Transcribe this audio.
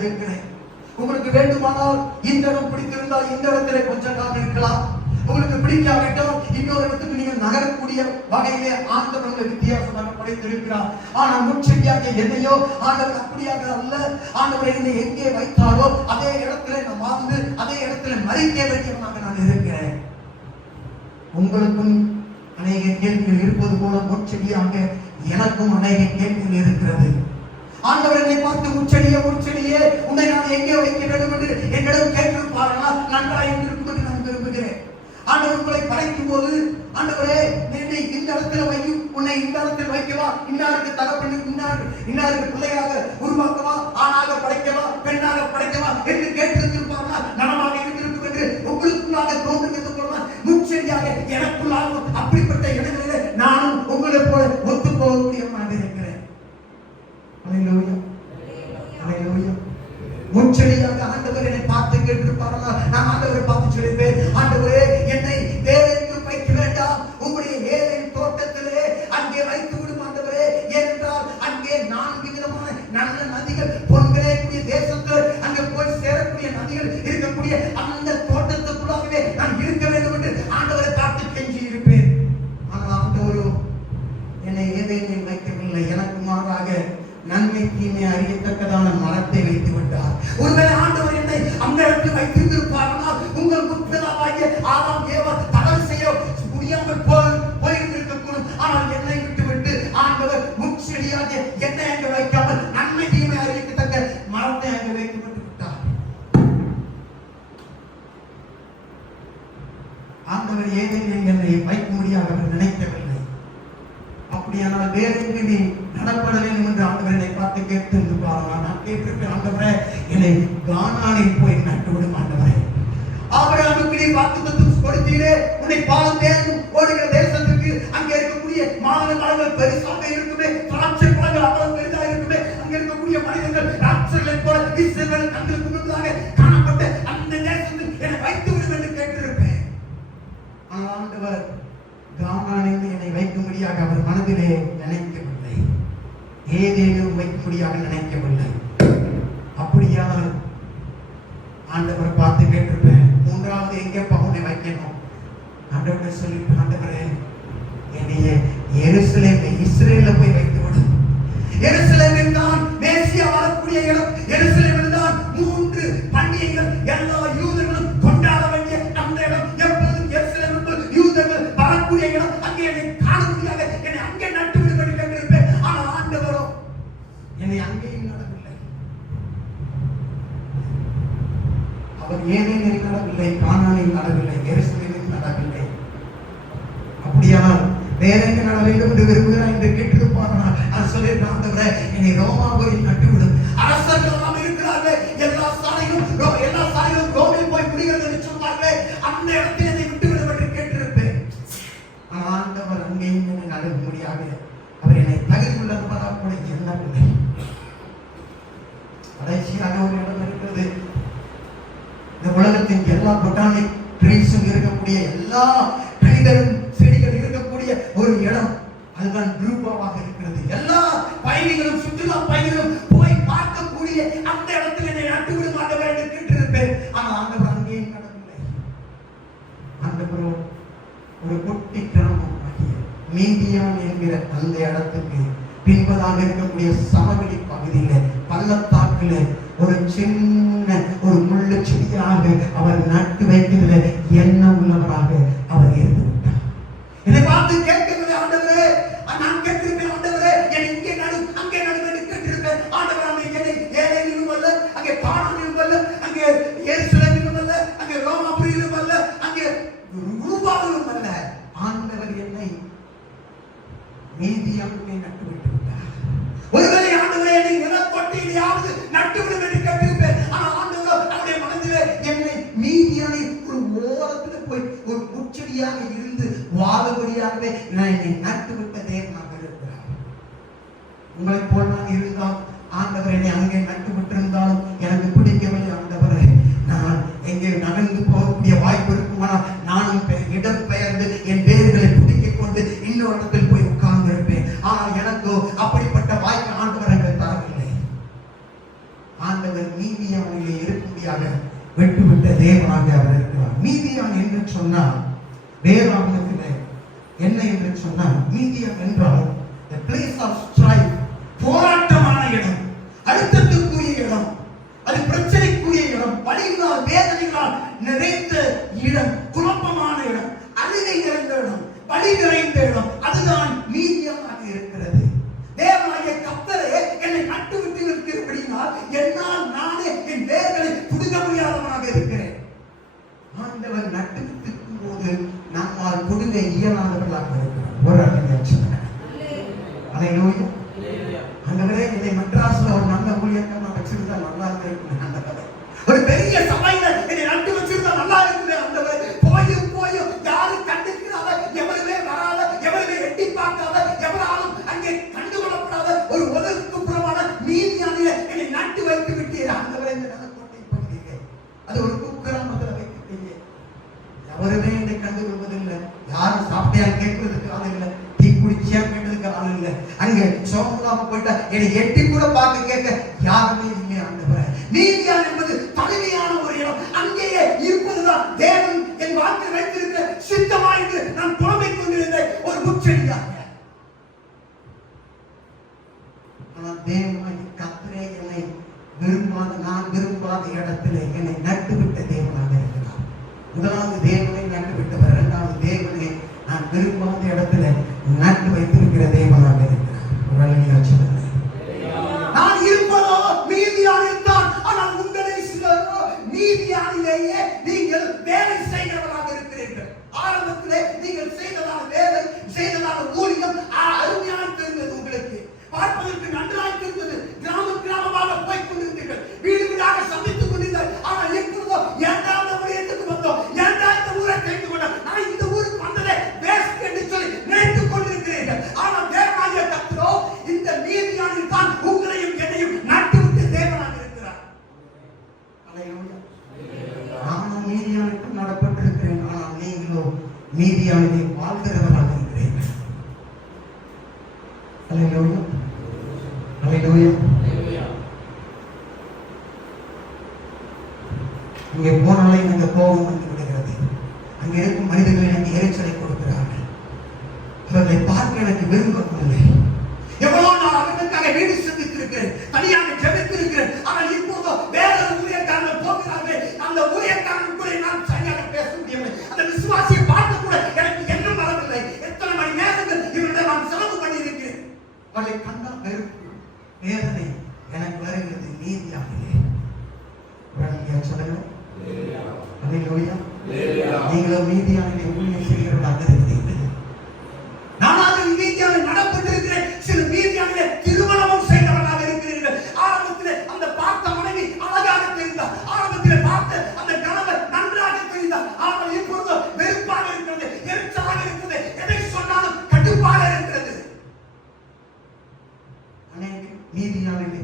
இருக்கிறேன். உங்களுக்கு வேண்டுமானால் இந்த இடம் பிடித்திருந்தால் இந்த இடத்துல கொஞ்ச காலம் இருக்கலாம். உங்களுக்கு பிடிக்காவிட்டால் இன்னொரு இடத்துக்கு நீங்கள் நகரக்கூடிய வகையிலே ஆண்டவர் உங்களை வித்தியாசமாக படைத்திருக்கிறார். ஆனால் முச்செடியாக என்னையோ ஆண்டவர் அப்படியாக அல்ல. ஆண்டவர் என்னை எங்கே வைத்தாரோ அதே இடத்துல நான் வாழ்ந்து அதே இடத்துல மறிக்க வேண்டியவனாக நான் இருக்கிறேன். உங்களுக்கும் அநேக கேள்விகள் இருப்பது போல முச்செடியாக எனக்கும் அநேக கேள்விகள் இருக்கிறது. ஆண்டவர் என்னை பார்த்து முச்செடியே உன்னை நான் எங்கே வைக்க வேண்டும் என்று என்னிடம் கேட்டிருப்பார்களா? நன்றாக இருக்கும் என்று நான் விரும்புகிறேன். ஆண்டவர் உங்களை படைக்கும் போது ஆண்டவரே என்னை இந்த இடத்துல வையும், உன்னை இந்த இடத்தில் வைக்கவா, இன்னாருக்கு தகப்பன் இன்னாருக்கு பிள்ளையாக உருவாக்கவா, ஆணாக படைக்கவா பெண்ணாக படைக்கவா என்று கேட்டிருந்திருப்பார்களா? நலமாக இருந்திருக்கும் என்று உங்களுக்குள்ளாக தோன்றுகிறது போல முச்செடியாக எனக்குள்ளாக அப்படிப்பட்ட இடங்களிலே நானும் உங்களை போல ஒத்து போகக்கூடியவனாக இருக்கிறேன். அல்லேலூயா, அல்லேலூயா. முச்செடியாக ஆண்டவர் என்னை பார்த்து கேட்டிருப்பார்களா? நான் ஆண்டவரை பார்த்து சொல்லிப்பேன், ஆண்டவரே என்னை வேற எங்கும் வைக்க வேண்டாம், உங்களுடைய ஏதேன் தோட்டத்திலே அங்கே வைத்து விடும் ஆண்டவரே. ஏனென்றால் அங்கே 4 விதமான நல்ல நதிகள் பொன்விளையக்கூடிய தேசத்தில் அங்கே போய் சேரக்கூடிய நதிகள் இருக்கக்கூடிய அந்த தோட்டத்துக்குள்ளாகவே நான் இருக்க வேண்டும் என்று ஆண்டவரை பார்த்து கெஞ்சி இருப்பேன். ஆனால் ஆண்டவரோ என்னை ஏதேனும் வைக்கவில்லை. எனக்கு மாறாக நன்மை தீமை அறியத்தக்கதான மரத்தை வைத்து விட்டார். ஒருவேளை ஆண்டவர் என்னை அந்த இடத்தில் வைத்திருந்திருப்பார்கள், உங்கள் முற்பிதாவாகிய ஆதாம் ஏவாள் தவறு செய்ய முடியாமல் போயிருந்திருக்கக்கூடும். ஆனால் என்னை விட்டுவிட்டு ஆண்டவர் முச்செடியாக என்னை அங்கே வைக்காமல் நன்மை தீமை அறியத்தக்க மரத்தை அங்கே வைத்து விட்டார். ஆண்டவர் ஏதேனும் என்னை வைக்க முடியாது அவர் நினைக்கவில்லை. அப்படியானால் வேற எங்கே நடப்பட வேண்டும் என்று ஆண்டவர் என்னை பார்த்து கேட்டு நான் கேட்டிருப்பேன், ஆண்டவரே என்னை கானானில் போய் நட்டு விடும் ஆண்டவரே. ஆபிரகாமுக்கு நீ வாக்குத்தத்தம் கொடுத்தீரே, உன்னை பாலத்தேன் ஓடுகிற தேசத்துக்கு அங்கே இருக்கக்கூடிய மாநில மரங்கள் பெருசாக இருக்குமே, திராட்சை பழங்கள் அவ்வளவு பெரிதாக இருக்குமே, அங்கே இருக்கக்கூடிய மனிதர்கள் ராட்சர்களை போல இஸ்ரவேல் கண்களுக்கு முன்பதாக காணப்பட்ட அந்த தேசத்தில் என்னை வைத்து விடும் என்று கேட்டிருப்பேன். ஆனால் ஆண்டவர் கானானில் என்னை வைக்கும்படியாக அவர் மனதிலே நினைக்கவில்லை, ஏதேனும் வைக்கும்படியாக நினைக்கவில்லை. அப்படியானால் ஆண்டவர் பார்த்து கேட்டிருப்பேன், 3வது எங்கே உன்னை வைக்கணும்? ஆண்டவர் சொல்லி, ஆண்டவரே என்னைய எருசலேமில் இஸ்ரேலில் போய் வைத்து விடும். எருசலேமில் தான் மேசியா வரக்கூடிய இடம். எருசலேமில் தான் 3 பண்டிகைகள் எல்லா யூதர்களும் கொண்டாட வேண்டிய அந்த இடம். எப்பொழுதும் எருசலேமில் யூதர்கள் வரக்கூடிய இடம். அங்கே என்னை காணும்படியாக என்னை அங்கே நட்டு விடும் என்று கேட்டிருப்பேன். ஆனால் ஆண்டவரோ என்னை அங்கேயும் நடவில்லை. அவர் ஏதேனில் நடவில்லை, கானானில் நடவில்லை, எருசலேமில் நடவில்லை. அப்படியானால் வேற எங்க நட வேண்டும் என்று விரும்புகிறார் என்று கேட்டிருப்பார்கள். நான் சொல்லியிருக்கேன், ஆண்டவரே என்னை ரோமாபுரியில் நட்டுவிடும். அரசர்கள் எல்லாம் இருக்கிறார்கள், எல்லா சாலையும் ரோமில் போய் குடிகள் என்று சொன்னார்களே, அந்த இடத்தில் என்னை விட்டுவிடும் என்று கேட்டிருப்பேன். ஆனால் ஆண்டவர் அங்கேயும் என்னை நடுவ முடியாது. அவர் என்னை தகுதி உள்ளவராக கூட எண்ணவில்லை. கடைசியாக ஒரு இடம் இருக்கிறது. இந்த உலகத்தின் எல்லா பொட்டானிக் ட்ரீஸும் இருக்கக்கூடிய எல்லா கணிதரும் செடிகள் இருக்கக்கூடிய ஒரு இடம், அதுதான் ரூபாவாக இருக்கிறது. எல்லா பயணிகளும் சுற்றுலா பயணிகளும் போய் பார்க்கக்கூடிய அந்த இடத்தில் என்னை நட்டுவிடும் ஆண்டவர் என்று கேட்டிருப்பேன். ஆனால் ஆண்டவர் அங்கேயும் நடக்கவில்லை. ஆண்டவர் ஒரு குட்டி கிராமம் ஆகிய மீதியான் என்கிற அந்த இடத்துக்கு பின்பதாக இருக்கக்கூடிய சமவெளி பகுதியில பள்ளத்தாக்குல ஒரு சின்ன ஒரு முள்ளு செடியாக அவர் நட்டு வைக்கிறதுல என்ன உள்ளவராக அவர் இருந்து விட்டார். இதை பார்த்து கேட்கவில்லை, ஆண்டவரே நான் கேட்டிருப்பேன், ஆண்டவரே என்னை இங்கே நடு அங்கே நடு என்று கேட்டிருப்பேன். ஆண்டவர் என்னை ஏலேனிலும் அல்ல, அங்கே கானானிலும் அல்ல, அங்கே எருசலேமிலும் அல்ல, அங்கே ரோமாபுரியிலும் அல்ல, அங்கே ரூபாவிலும் அல்ல. ஆண்டவர் என்னை மீதியானை நட்டு விட்டு விட்டார். ஒருவேளை ஆண்டவரே என்னை நிலக்கொட்டையிலாவது நட்டுவிடும் என்று கேட்டிருப்பேன். ஆனால் ஆண்டவர் அவருடைய மனதிலே என்னை மீதியானை ஒரு ஓரத்தில் போய் ஒரு முச்செடியாக இருந்து வாழும்படியாகவே நான் என்னை நட்டு விட்ட தேவனாக இருக்கிறார். உங்களை போல் நான் இருந்தால் ஆண்டவர் என்னை அங்கே நட்டு விட்டிருந்தாலும் எனக்கு பிடிக்கவில்லை. ஆண்டவரை நான் எங்கே நகர்ந்து போகக்கூடிய வாய்ப்பு இருக்குமானால் நானும் இடம்பெயர்ந்து என் வேர்களை பிடிக்கிக் கொண்டு இன்னொரு இடத்தில் போய் உட்கார்ந்து இருப்பேன். ஆனால் எனக்கோ அப்படிப்பட்ட வாய்ப்பு ஆண்டவர் எங்கள் தரவில்லை. ஆண்டவர் ஆண்டவர் மீதியானிலே இருக்கும்படியாக விட்டுவிட்ட தேவனாக அவர் இருக்கிறார். மீதியான் என்று சொன்னால் வேதாகமத்திலே என்ன என்று சொன்னால், மீதியான் என்றால் the place of strife, போராட்டமான இடம், அழுத்தத்துக்குரிய இடம், அது பிரச்சனைக்குரிய இடம், வலியினால் வேதனைகளால் நிறைந்த இடம், குழப்பமான இடம், அழுகை நிறைந்த இடம், வலி நிறைந்த இடம், அதுதான் மீதியானாக இருக்கிறது. தேவனாகிய கர்த்தரே என்னை நட்டு விட்டு இருக்கிறபடியால் என்னால் நானே என் வேர்களை புடுங்க முடியாதவனாக இருக்கிறேன். ஆண்டவர் நட்டு விட்டு இருக்கும் போது நம்மால் புடுங்க இயலாதவர்களாக இருக்கிறோம். ஒரு அல்லேலூயா. அல்லேலூயா. ஆண்டவரே, என்னை மெட்ராஸ்ல ஒரு நல்ல ஊழியக்காரனா வச்சிருந்தா நல்லா இருக்கும். ஆண்டவரே, ஒரு பெரிய சபையில என்னை நட்டு வச்சிருந்தா நல்லா இருக்குது. ஆண்டவரே, போயும் யாரு கண்டுக்கிறாத, எவருமே வராத, எவருமே எட்டி பார்க்காத, எவராலும் அங்கே கண்டுகொள்ளப்படாத ஒரு ஒதுக்குப்புறமான மீதியானிலே என்னை நட்டு வைத்து விட்டீர். ஆண்டவரே, இந்த நலக்கோட்டை பகுதியிலே அது ஒரு குக்கிராமத்தில் வைத்துட்டீங்க. எவருமே என்னை கண்டுகொள்வதில்லை. யாரும் சாப்பிட்டியா கேட்கறதுக்கு ஆள் இல்லை, டீ குடிச்சியா கேட்டதுக்கு ஆள் இல்லை, அங்கே சோமலாம போயிட்டா என்னை எட்டி கூட பார்த்து கேட்க யாருமே இல்லை. ஆண்டவரே, மீதியான் என்பது தனிமையான ஒரு இடம், அங்கேயே இருப்பதுதான் தேவன் என் வாழ்க்கை வைத்திருக்கிற சித்தமாயிட்டு நான் புலம்பிக் கொண்டிருந்த ஒரு முச்செடியாக. ஆனால் தேவனாகிய கர்த்தரே என்னை விரும்பாத, நான் விரும்பாத இடத்திலே என்னை நட்டுவிட்ட தேவனாக இருக்கிறார். முதலாவது தேவனை நட்டு விட்டவர், இரண்டாவது தேவனை நான் விரும்பாத இடத்துல நட்டு வைத்திருக்கிற தேவனாக இருக்கிறார். நான் இருப்பதோ மீதியானில் தான், ஆனால் உங்களை சிலரோ மீதியானிலேயே நீங்கள் வேலை செய்கிறவராக இருக்கிறீர்கள். ஆரம்பத்திலே நீங்கள் செய்ததான வேலை, செய்ததான ஊழியம் அருமையாக தெரிந்தது, உங்களுக்கு பார்ப்பதற்கு நன்றாக இருந்தது. கிராமமாக போய் கொண்டிருந்தீர்கள், வீடு வீடாக சந்தித்துக் கொண்டிருந்தீர்கள். ஆனால் எப்பொழுதோ ஏண்டா இந்த ஊழியத்துக்கு வந்தோம், ஏண்டா இந்த ஊரை தெரிந்து கொண்டோம், நான் இந்த ஊருக்கு வந்ததே வேஸ்ட் என்று சொல்லி நினைத்துக் கொண்டிருக்கிறீர்கள். ஆனால் தேவனாகிய கர்த்தரோ இந்த மீதியானில் தான் உங்களையும் என்னையும் நட்டுவிட்டு தேவனாக இருக்கிறார். அல்லேலூயா. நானும் மீதியானுக்கு நடப்பட்டிருக்கிறேன், ஆனால் நீங்களோ மீதியானிலே வாழ்கிறவராக இருக்கிறீர்கள். அல்லேலூயா. அல்லேலூயா. இங்கே போனாலே எனக்கு கோபம் வந்து விடுகிறது. அங்கே இருக்கும் மனிதர்கள் எனக்கு எரிச்சலை கொடுக்கிறார்கள். அவர்களை பார்க்க எனக்கு விரும்பவில்லை. எவ்வளவு நான் அவர்களுக்காக வீடு சிந்தித்திருக்கிறேன், தனியாக ஜெபித்திருக்கிறேன். ஆனால் இப்போதோ வேற ஊழியக்காரர்கள் போகிறார்கள். அந்த ஊழியக்காரன் கூட நான் சரியாக பேச முடியவில்லை. அந்த விசுவாசியை பார்க்க கூட எனக்கு எண்ணம் வரவில்லை. எத்தனை மணி நேரங்கள் இவர்களை நான் செலவு பண்ணியிருக்கிறேன். அவர்களை கண்டால் வெறுப்பு, வேதனை எனக்கு வருகிறது. நீதியாகவே சொல்லுங்க. அல்லேலூயா. நீங்களும் மீதியானிலே ஊழியம் செய்கிறவர்களாக இருக்கிறீர்கள். நானாக மீதியானில் நடப்பட்டிருக்கிறேன். சில மீதியானிலே திருமணமும் செய்தவர்களாக இருக்கிறீர்கள். ஆரம்பத்திலே அந்த பார்த்த மனைவி அழகாக தெரிந்தார், ஆரம்பத்திலே பார்த்த அந்த கணவர் நன்றாக தெரிந்தார். ஆனால் இப்பொழுது வெறுப்பாக இருக்கிறது, எரிச்சலாக இருக்கிறது, எதை சொன்னாலும் கடுப்பாக இருக்கிறது. மீதியானிலே